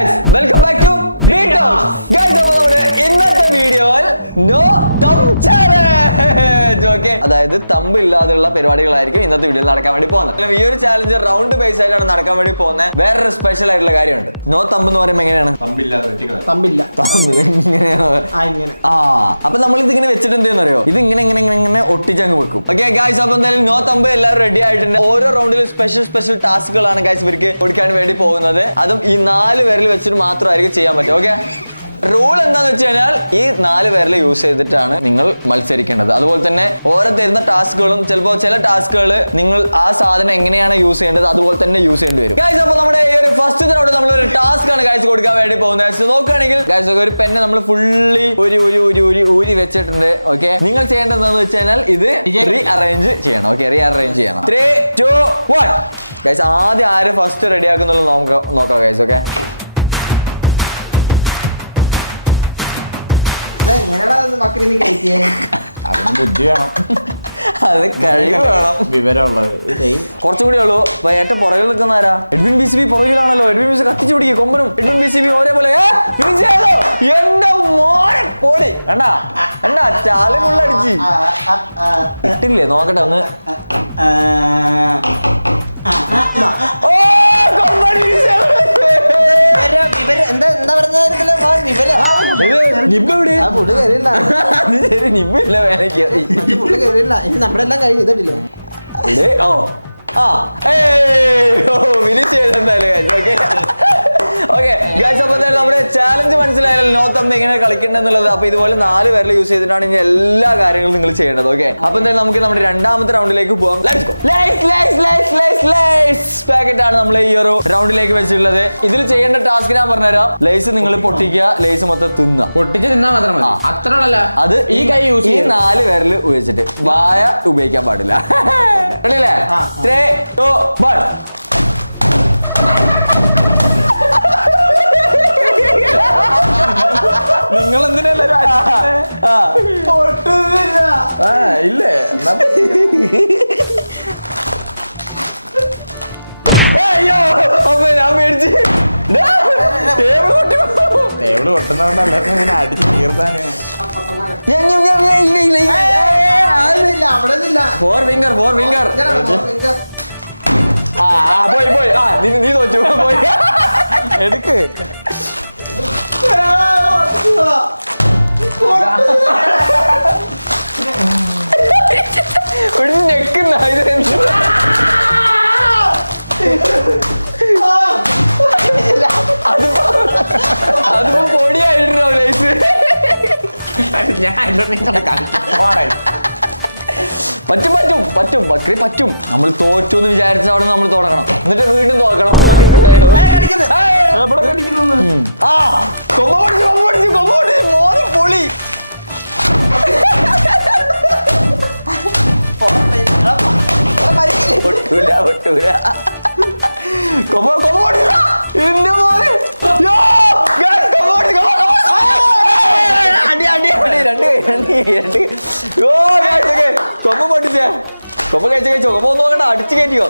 guys, welcome back to Beatbox. Guys, നമ്മുടെ ഇന്നത്തെ വീഡിയോയിൽ നോ തമ്പ് ചാലഞ്ച്. ഓക്കേ, അതായത് തമ്പ് ഇല്ലാതെയുള്ള പരിപാടികളായിരിക്കും ഇന്നത്തെ വീഡിയോയിൽ നടക്കാൻ വേണ്ടി പോകുന്നത്. ഈ ഒരു ചാലഞ്ച് റൗണ്ട് ബേസ് ആയിട്ടാണ് നടക്കാൻ വേണ്ടി പോകുന്നത്. വേറൊരു സ്പെഷ്യൽ ആയിട്ടുള്ള കാര്യമുണ്ട്. നോ തമ്പ് എന്ന് പറയുമ്പോൾ എങ്ങനെയാണ്? അപ്പൊ നമ്മൾ ഇതിങ്ങനെ വെച്ചിട്ട് എന്തെന്ന് അറിയോ, ഇത് ഇങ്ങനെ ഇങ്ങനെ ഇങ്ങനെ ഒട്ടിച്ചങ്ങ് വെക്കും. ഓക്കെ ഗൈസ്, അപ്പൊ എന്തായാലും നോ തമ്പ് എല്ലാവരും റെഡി ആയിട്ടുണ്ട്. ഓരോ റൗണ്ടിലും സ്പെഷ്യൽ ടാസ്കുകളാണ് ഗൈസ് ഇവർക്ക് കൊടുക്കാൻ വേണ്ടി പോകുന്നത്. അതും ഈ 4 പേരിൽ വെച്ചിട്ട് മാത്രമായിരിക്കും ചെയ്യാൻ പറ്റും. ഓക്കെ, റൂൾ എന്താന്ന് വെച്ച് കഴിഞ്ഞാൽ ഈ 4 പേരിൽ യൂസ് ചെയ്തിട്ടാണ് നിങ്ങൾ മത്സരിക്കേണ്ടത്. അതുപോലെ തന്നെ ഓരോ തരുന്ന ടാസ്കുകളും ചിലപ്പോൾ ചില ടാസ്കുകൾ നിങ്ങൾ ആ സാധനം എങ്ങനെയാണ് യൂസ് ചെയ്യേണ്ടത് അതുപോലെ തന്നെ യൂസ് ചെയ്യേണ്ടി വരും. ഗൈസ്, അപ്പോൾ നമ്മുടെ ഈ ഒരു ഫസ്റ്റ് റൗണ്ട് നമ്മൾ ഒരു ടാസ്ക് ആണ് ഗൈസ് കൊടുക്കാൻ വേണ്ടി പോകുന്നത്. നോക്കുകയാണെങ്കിൽ ഗൈസ് ഒരു പെണ്ണ് നമ്മൾ ഫുള്ളി ഊരി വെച്ചിട്ടുണ്ട്. ഓക്കെ, നിങ്ങൾ ചെയ്യേണ്ടത് എന്താണെന്ന് വെച്ച് കഴിഞ്ഞാൽ ഇത് റീഅറേഞ്ച് ചെയ്യണം. ഓക്കെ, റീഅറേഞ്ച് ചെയ്യണം. 3, 2, 1 ഗൈസ്, ആദ്യം ആര് ഫസ്റ്റ് റെഡി ആക്കുന്നുള്ളത് നോക്കാം ഗൈസ്. ഓക്കെ, അതിന് ബുദ്ധി വേണം, അത് കഴിവ് വേണം, വിവരമുള്ളത്. കുറച്ചും കൂടി ഉള്ളൂ. ഏറ്റവും പുറകിൽ നിൽക്കുന്ന ആരാ? Edwin BCB പുറകിലാണല്ലോ. എഡ്വിൻ BCB കത്തിച്ചു പിടിക്കുക. കൊമ്പനും എഡ്വിൻ BCB ഒരേപോലെ എന്റെ മോനെ പോടി. കണ്ടാ ചാലിനുള്ളടിച്ച് ഇട്ടില്ലേ? നോക്കട്ടെ ഒന്ന്. ഓ കൊമ്പൻ നമ്മളെല്ലാം കഴിഞ്ഞു ഇതല്ലേ. ഓക്കെ ഗൈസ്, അപ്പൊ നമ്മുടെ ചാലഞ്ച് മനസ്സിലായാലും നോ തമ്പ് എങ്ങനെ കളിക്കേണ്ടത്. അപ്പൊ ഇതുപോലെ 4 പേരിൽ യൂസ് ചെയ്തിട്ടാണ് ഇനി എല്ലാ കാര്യങ്ങളും നിങ്ങൾ ചെയ്യേണ്ടത്. ഓക്കെ, അപ്പൊ എന്തായാലും നമുക്ക് നമ്മുടെ രണ്ടാമത്തെ റൗണ്ടിലേക്ക് പോകാം. പാക്കറ്റ് ആണ് നമ്മൾ ഈ ഒരു റൗണ്ടിലേക്ക് വെച്ചിട്ടുള്ളത്. ഇതിൽ ചെയ്യേണ്ട ടാസ്ക് ഞാൻ പറഞ്ഞുതരാം. ലൈസ് നിങ്ങൾ പൊട്ടിക്കുക, ലൈസ് മൊത്തം പൊട്ടിച്ച് തിന്നാ മാത്രം മതി. അത്രയുള്ള അത് ഈ കൈ യൂസ് ഈ 4 പേരിൽ ഉപയോഗിച്ചിട്ട് വായ ഉപയോഗിക്കാൻ പാടില്ല. അല്ലേ? 3, 2, 1 നിങ്ങൾ എന്തിനല്ലേ ഇല്ലേ? ഞാൻ മേടിച്ച് ടേബിള് പൊട്ടുന്നോണ്ടല്ലേ ഇങ്ങനെ അടിച്ച് തീർത്താന്. 4 ഫിംഗർ പോയി. നീ തോറ്റു പോയി. എടുക്ക്. ഒരു നെക്കുന്ന അതിപ്പോ പൊടിയായിട്ടോ ലൈസ്. പറ്റും ബക്രി പറ്റും. നമ്മൾ തോറ്റു എന്ന് വിചാരിച്ച അവിടെ നമ്മൾ തുടങ്ങണം, എന്നിട്ട് വീണ്ടും തോക്കണം. മോനെ പൊളി. ഒട്ടൂല എന്റെ മോനെ. കൊമ്പ് പൊട്ടിച്ചേ, കൊമ്പ് കഴിച്ചോ. കൊമ്പ് ഒന്ന് നോക്കണ്ട, അടിച്ചു കയറ്റിക്കോ.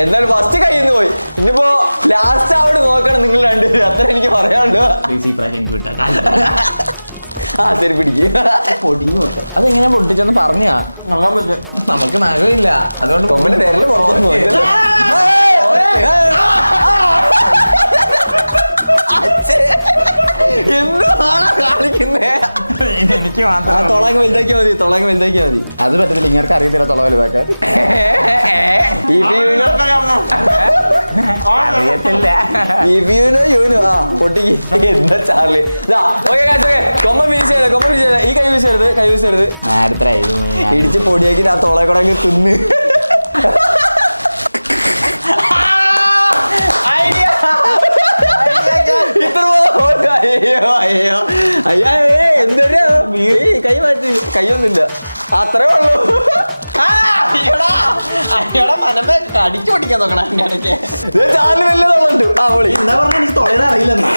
എന്നാലും ഫസ്റ്റ് കയ്യിൽ പോയി. ഇനിയിപ്പോ ലാസ്റ്റ് അവിടെ നോക്കണം നിങ്ങൾ രണ്ടുപേരും. അത്ര എനിക്ക് പറയാനുള്ളൂ. ശരി, പിടിക്കും. അതെങ്ങനെ പൊട്ടിച്ചെന്ന് പറഞ്ഞാ നമുക്ക് നഖമില്ല, അതുകൊണ്ട് കൊമ്പിന്റെ വിരല് പുറത്തൊന്നും പോയി. എന്താണ് കാണിക്കുന്നേ? എനിക്ക് മാത്രം തൊളങ്ങ് വലുതാക്കിയാ മതി. അത് പറ്റത്തില്ല, ഇങ്ങനെ അറിയത്തില്ല തൊള വലുതാക്കാൻ. അറിയത്തില്ല. പൊട്ടിക്ക് എന്താ ചാർലി. കൊമ്പ ഫിനിഷ് ചെയ്ത് ഈ കൈ യൂസ് ചെയ്യരുത്. ഇടിച്ച് പൊടിയാക്കി ആ തൊള കൂടെ അങ്ങ് തിന്ന്. അയ്യോ എന്തൊരു കൈ മാറ്റി. കൈയൊന്നുമില്ല, അത്രേ ഉള്ളൂ. കടിച്ചു പൊട്ടിക്കാൻ നോക്കണം അതിന്റെ ഇടയ്ക്ക്. ചാർലി വലിയ തൊള്ളുണ്ട്. ആ പൊളി. എന്താ പറഞ്ഞ എനിക്ക് തൊള്ളയുടെ അറിയില്ലെന്നാ.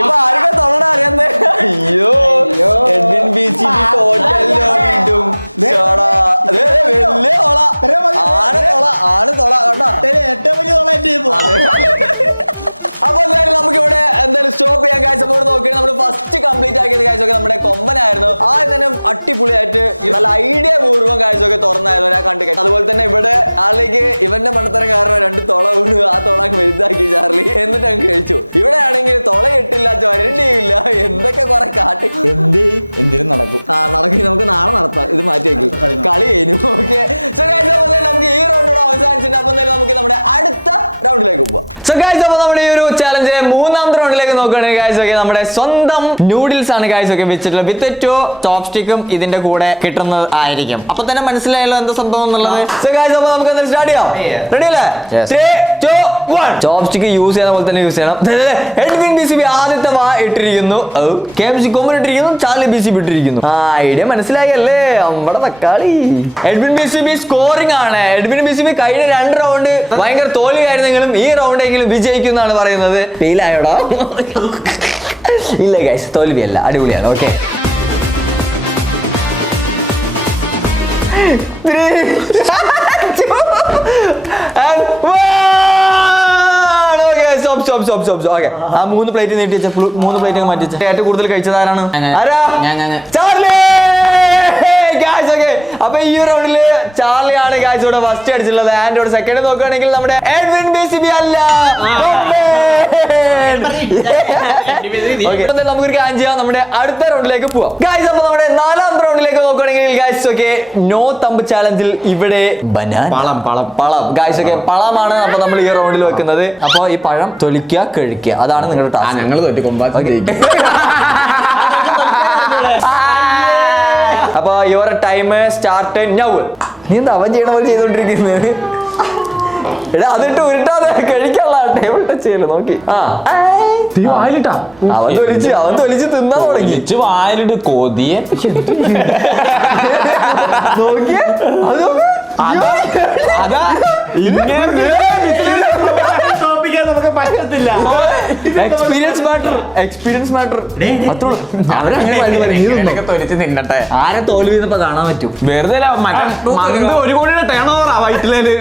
ഇപ്പൊ ആർക്കാ തൊള്ളട അറിയാന്നേ? അയ്യോ എഡ്വിൻ BCB തോറ്റല്ലോ വീണ്ടും. ചോടാ. ദേ, ദേ, വലിയ തൊള. ആണ് തൊള കണ്ടാ. ഏറ്റവും വലിയ തൊള്ള എന്റെ കയ്യിൽ പോവാ. അപ്പൊ എന്തായാലും നമുക്ക് ഇവിടെ എന്തായാലും സ്റ്റോപ്പ് ചെയ്യാൻ കാഴ്ച നമ്മൾ നോക്കി നമ്മൾ ഫസ്റ്റ് കംപ്ലീറ്റ് ആക്കിയത് കാഴ്ചയൊക്കെ നമ്മുടെ കൊമ്പനായിരുന്നു. ആ തന്നെ അടിപൊളിയായിട്ട് നല്ല ഐഡിയ പൂർവ്വം കാഴ്ചയൊക്കെ തുറന്നായിരുന്നു ഞാൻ കണ്ടു. അതുപോലെ തന്നെ ഇവിടെ ആളിലേക്ക് ഇവന്റെ മണ്ടത്തരം കാരണം 2 തുള വീണു. ആ തുള വലുതാക്കി ചാർലി എന്നിട്ട് അങ്ങ് കഴിച്ചു. ഇവിടെ ആണെങ്കിൽ തുള ഇട്ടില്ല ചൊരണ്ടിയില്ല എന്തൊക്കെ കുറെ കാട്ടി എന്തിനും നടക്കും. നടക്കി. നമുക്ക് നാളെ നടത്താം. ഇത് മാറ്റി വെക്കും. കളി കഴിഞ്ഞു. ഓക്കെ സോ ഗൈസ് അപ്പൊ നമുക്ക് ഈ റൗണ്ടോട് അവസാനിച്ചിട്ട് അപ്പൊ നമുക്ക് നമ്മുടെ അടുത്ത റൗണ്ടിലേക്ക് പോവാം. സോ ഗൈസ് അപ്പൊ നമ്മുടെ ഈ ഒരു ചാലഞ്ചിലെ 3ാമത്തെ റൗണ്ടിലേക്ക് നോക്കുകയാണെങ്കിൽ ഗൈസ് ഒക്കെ നമ്മുടെ സ്വന്തം നൂഡിൽസ് ആണ് ഗൈസ് ഒക്കെ വെച്ചിട്ടുള്ളത്. വിത്ത് ചോപ്സ്റ്റിക്കും ഇതിന്റെ കൂടെ കിട്ടുന്നത് ആയിരിക്കും. അപ്പൊ തന്നെ മനസ്സിലായല്ലോ എന്താ സംഭവം എന്നുള്ളത്. സോ ഗൈസ് അപ്പൊ നമുക്ക് എന്തായാലും സ്റ്റാർട്ട് ചെയ്യാം. റെഡി അല്ലേ? 3, 2, 1. ചോപ്സ്റ്റിക്ക് യൂസ് ചെയ്യുന്ന പോലെ തന്നെ യൂസ് ചെയ്യണം. എഡ്വിൻ BCB ആദ്യത്തെ വാ ഇട്ടിരിക്കുന്നു. KMC കൊമ്പൻ ഇട്ടിരിക്കുന്നു. ചാർലി BCB ഇട്ടിരിക്കുന്നു. ഐഡിയ മനസ്സിലായി അല്ലേ? നമ്മുടെ തക്കാളി. എഡ്വിൻ BCB സ്കോറിംഗ് ആണ്. എഡ്വിൻ BCB കഴിഞ്ഞ 2 റൗണ്ട് ഭയങ്കര തോൽവിയായിരുന്നെങ്കിലും ഈ റൗണ്ടെങ്കിലും വിജയിക്കും എന്നാണ് പറയുന്നത്. ഫീലായോടാ? ഇല്ല ഗൈസ്, തോൽവിയല്ല, അടിപൊളിയാണ്. ഓക്കെ ആ 3 പ്ലേറ്റ് നീട്ടി വെച്ച 3 പ്ലേറ്റ് മാറ്റി വെച്ച ഏറ്റവും കൂടുതൽ കഴിച്ചത് ആരാണ്? ചാർലി. അപ്പൊ ഈ റൗണ്ടില് ചാർലി ആണ് ഗൈസ് ഇവിടെ ഫസ്റ്റ് അടിച്ചിട്ടുള്ളത്. ആൻഡ് ഇവിടെ സെക്കൻഡ് നോക്കുകയാണെങ്കിൽ നമ്മുടെ എഡ്വിൻ BCB അല്ല. നമുക്കൊരു കാര്യം ചെയ്യാം. നമ്മുടെ അടുത്ത റൗണ്ടിലേക്ക് പോവാം ഗൈസ്. അപ്പൊ നമ്മുടെ 4ാമത്തെ റൗണ്ടിലേക്ക് നോക്കുകയാണെങ്കിൽ ഗൈസ് ഒക്കെ നോ തമ്പ് ചാലഞ്ചിൽ ഇവിടെ പളം ഗൈസ് ഒക്കെ പളമാണ്. അപ്പൊ നമ്മൾ ഈ റൗണ്ടിൽ വെക്കുന്നത്. അപ്പൊ ഈ പഴം തൊലിക്കുക കഴിക്കുക അതാണ് നിങ്ങളുടെ ടാസ്ക്. ഞങ്ങൾ തോറ്റി കൊമ്പാത്തി. അപ്പൊ യുവർ ടൈം സ്റ്റാർട്ട് നൗ. നീ എന്താ അവൻ ചെയ്യണ പോലെ ചെയ്തോണ്ടിരിക്കുന്നത്? എടാ അതിട്ട് ഉരുട്ടാതെ കഴിക്കാനുള്ള ടേബിൾ ടച്ച് ചെയ്യല്ലോ. നോക്കി അവൻ തൊലിച്ച് തിന്നാൻ തുടങ്ങി. വായിലിട്ട് കൊതിയെ നോക്കിയേ അതാ ഇങ്ങനെ നമുക്ക് പറ്റത്തില്ല. Experience matter. തൊലിച്ച് തിന്നട്ടെ. ആരെ തോൽവി ഇപ്പൊ കാണാൻ പറ്റും. വെറുതെ മകന്റെ 1 കോടിയുടെ ടേൺ ഓവർ വയറ്റിലേല്.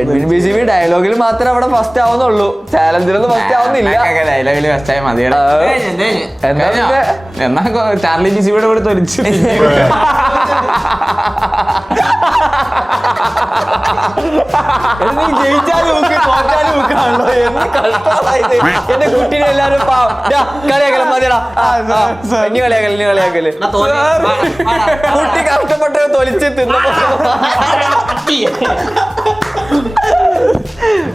എഡ്വിൻ BCB ഡയലോഗിൽ മാത്രമേ അവിടെ ഫസ്റ്റ് ആവുന്നുള്ളൂ. ചാലഞ്ചിലൊന്നും ഫസ്റ്റ് ആവുന്നില്ല. ഡയലോഗില് ഫസ്റ്റ് ആയി മതി. എന്നാ ചാർലി BCBയുടെ കൂടെ തൊലിച്ച് നീ ജയിച്ചാലും തോറ്റാലും ആണല്ലോ. എന്ത് കഷ്ടമായത്. എന്റെ കുട്ടീനെ എല്ലാരും കളിയാക്കല മതിയടാ. ഇനി കളിയാക്കല് കുട്ടി കഷ്ടപ്പെട്ട് തൊലിച്ച് തിന്നപ്പോ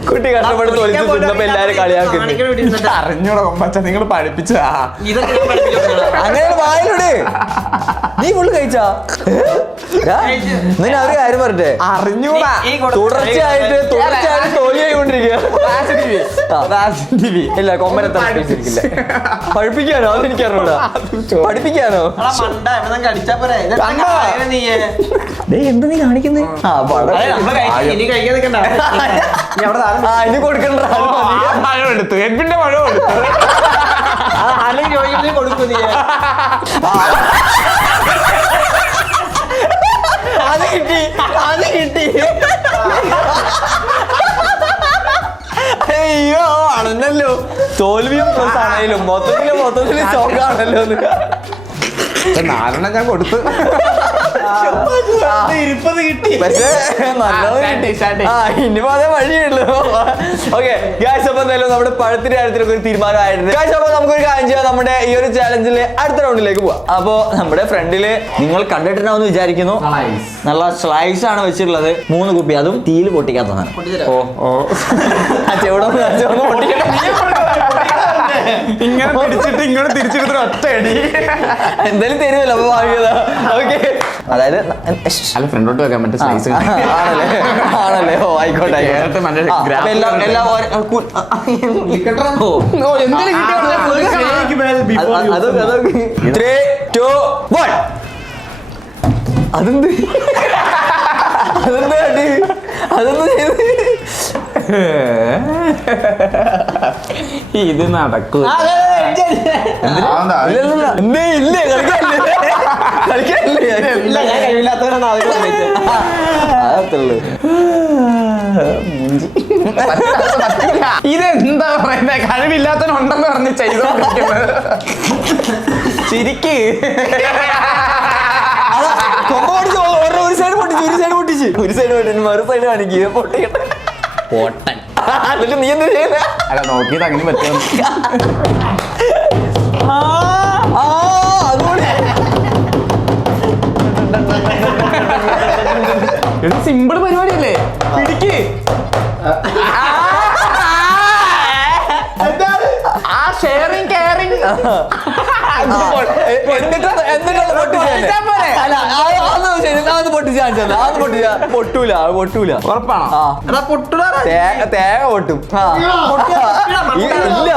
കുട്ടി കഷ്ടപ്പെട്ട് തൊലിച്ച് തിന്നപ്പോ എല്ലാരും കളിയാക്കുന്നു. അറിഞ്ഞൂടാ കൊമ്പച്ച, നിങ്ങൾ പഠിപ്പിച്ചതാ. അങ്ങനെ വായിലൂടെ നീ ഫുള്ള് കഴിച്ചാ? നിന്നെ അവര് കാര്യം പറഞ്ഞേ. അറിഞ്ഞൂടാ. തുടർച്ചയായിട്ട് തോൽവിയായിക്കൊണ്ടിരിക്കുക. ഇല്ല കൊമ്പനെ തപ്പിച്ചിരിക്കില്ല. പഠിപ്പിക്കാനോ? അതെനിക്ക് അറിഞ്ഞൂടാ. പഠിപ്പിക്കാനോ? എന്ത് നീ കാണിക്കുന്നേ? ഇനി കൊടുക്കണ്ട. പഴം എടുത്തു, എഡ്വിന്റെ പഴം എടുത്തു. അല്ലെങ്കിൽ കൊടുക്കും നീ. അത് കിട്ടി. അയ്യോ ആണെന്നല്ലോ. തോൽവിയും പ്ലസ് ആണെങ്കിലും മൊത്തത്തില് ഷോക്കാണല്ലോ. 4 ഞാൻ കൊടുത്തു. പക്ഷേ നല്ലത് ഇനിയിപ്പോ അതേ വഴിയുള്ളൂ. ഓക്കെ ഗൈസ് അപ്പൊ എന്തായാലും നമ്മുടെ പഴത്തിന്റെ കാര്യത്തിലൊക്കെ ഒരു തീരുമാനമായിരുന്നു. ഗൈസ് അപ്പൊ നമുക്കൊരു കാര്യം ചെയ്യാം. നമ്മുടെ ഈ ഒരു ചാലഞ്ചില് അടുത്ത റൗണ്ടിലേക്ക് പോവാം. അപ്പൊ നമ്മുടെ ഫ്രണ്ടില് നിങ്ങൾ കണ്ടിട്ടുണ്ടാവുമെന്ന് വിചാരിക്കുന്നു. നല്ല സ്ലൈസ് ആണ് വെച്ചിട്ടുള്ളത്. 3 കുപ്പി, അതും തീയിൽ പൊട്ടിക്കാത്തതാണ്. ഇങ്ങനെ തിരിച്ചിട്ട് ഇങ്ങനെ തിരിച്ചെടുത്തിട്ട് ഒറ്റയടി എന്തായാലും തരുമല്ലോ. അപ്പൊ വാങ്ങിയതാ. ഓക്കെ അതായത് അല്ല ഫ്രണ്ടോട്ട് വെക്കാൻ പറ്റും സൈസ് ആണല്ലേ? ഓ ആയിക്കോട്ടെ. അതെന്ത് അതെന്ത് കാട്ടി അതൊന്നും ചെയ്ത് ഇത് നടക്കൂ. എന്തേ ഇല്ലേ കളിക്കാനില്ലേ ഇല്ല ഞാൻ കഴിവില്ലാത്തവരാണ് ആളുകൾ അതത്തുള്ളൂ. ഇതെന്താ പറയുന്നത്? കഴിവില്ലാത്തവനുണ്ടെന്ന് പറഞ്ഞ് ചെയ്തോണ്ടിരിക്കുന്നത്. ചിരിക്ക്. കൊമ്പ പൊട്ടിച്ച് ഒരു സൈഡ് പൊട്ടിച്ച് ഒരു സൈഡ് പൊട്ടിച്ച് മറു സൈഡ് കാണിക്കുക പൊട്ടിക്കട്ടെ പൊട്ടൻ. എന്നിട്ട് നീ എന്താ ചെയ്യുന്ന? അല്ല നോക്കിയത് അങ്ങനെ പറ്റും. അതുകൊണ്ട് ഇത് സിമ്പിൾ പരിപാടിയല്ലേ? പിടിക്ക്. ആ ഷെയറിങ് കെയറിങ്. പൊട്ടൂല ഉറപ്പാണോ? തേങ്ങ പൊട്ടും. ഇല്ല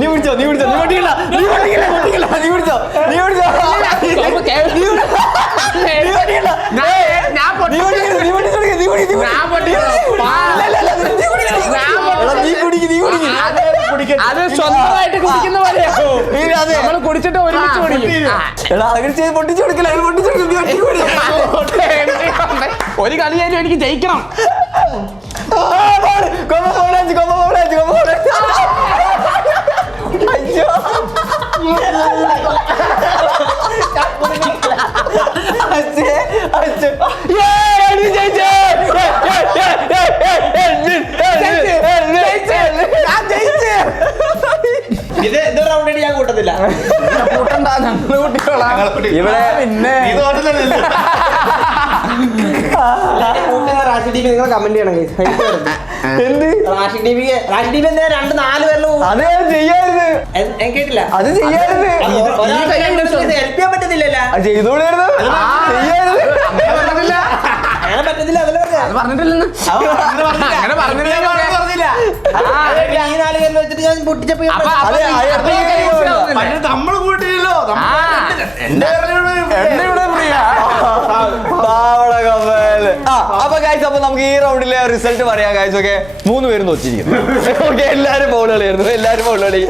നീ പിടിച്ചോ നീ പിടിച്ചോ നീ പൊട്ടിക്കില്ല നീ പൊട്ടിക്കില്ല പൊട്ടിക്കില്ല നീ പിടിച്ചോ നീ പിടിച്ചോ അത് സ്വന്തമായിട്ട് കുടിക്കുന്ന പോലെയാ. നമ്മൾ കുടിച്ചിട്ട് ഒരുമിച്ച് കുടിക്കും. പൊട്ടിച്ചു കൊടുക്കില്ല ഒരു കളിയായാലും എനിക്ക് ജയിക്കണം. ഇത് റൗണ്ട് ഞാൻ കൂട്ടത്തില്ല. കൂട്ടണ്ട, ഞങ്ങള് കൂട്ടിക്കോളാം. ഇവിടെ പിന്നെ റാഷിക് ടി വി നിങ്ങൾ കമന്റ് ചെയ്യണം. എന്ത് റാഷിക് ടി വി എന്താ 2-4 പേരിലും അത് ചെയ്യാറുണ്ട് കേട്ടില്ല. അത് ചെയ്യാറുണ്ട് ഹെൽപ്പ് ചെയ്യാൻ പറ്റത്തില്ലല്ലോ. അത് ചെയ്തോളിയായിരുന്നു ചെയ്യാറുണ്ട് അങ്ങനെ പറ്റത്തില്ല. അതല്ലേ പറഞ്ഞിട്ടില്ലെന്ന്. അങ്ങനെ പറഞ്ഞില്ല. ഈ 4 പേരിൽ വെച്ചിട്ട് ഞാൻ പൊട്ടിച്ചപ്പോ നമ്മൾ കൂട്ടിയില്ലോ. എന്റെ ഇവിടെ പ്രിയ. അപ്പൊ ഗൈസ് അപ്പൊ നമുക്ക് ഈ റൗണ്ടിലെ റിസൾട്ട് പറയാം ഗൈസ്. ഓക്കെ 3 പേരും തോറ്റിരിക്കുന്നു. ഓക്കെ എല്ലാരും ബൗൾ കളിയായിരുന്നു. എല്ലാരും ബൗൾ കളി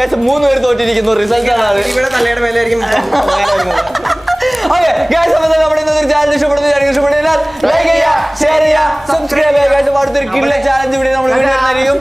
ഗൈസ്. 3 പേര് തോറ്റിരിക്കുന്നു. റിസൾട്ട് ആണ് അത്. ഇവിടെ തലയുടെ മേലായിരിക്കും. ഓക്കെ ഗൈസ് അപ്പൊ നമ്മുടെ ഇന്നത്തെ ചാനൽ ഇഷ്ടപ്പെടുന്ന ലൈക്ക് ചെയ്യുക, ഷെയർ ചെയ്യുക, സബ്സ്ക്രൈബ് ചെയ്യുക. അടുത്തൊരു കിടിലൻ ചാലഞ്ച് വീഡിയോ നമ്മൾ വീണ്ടും വരുന്നതായിരിക്കും.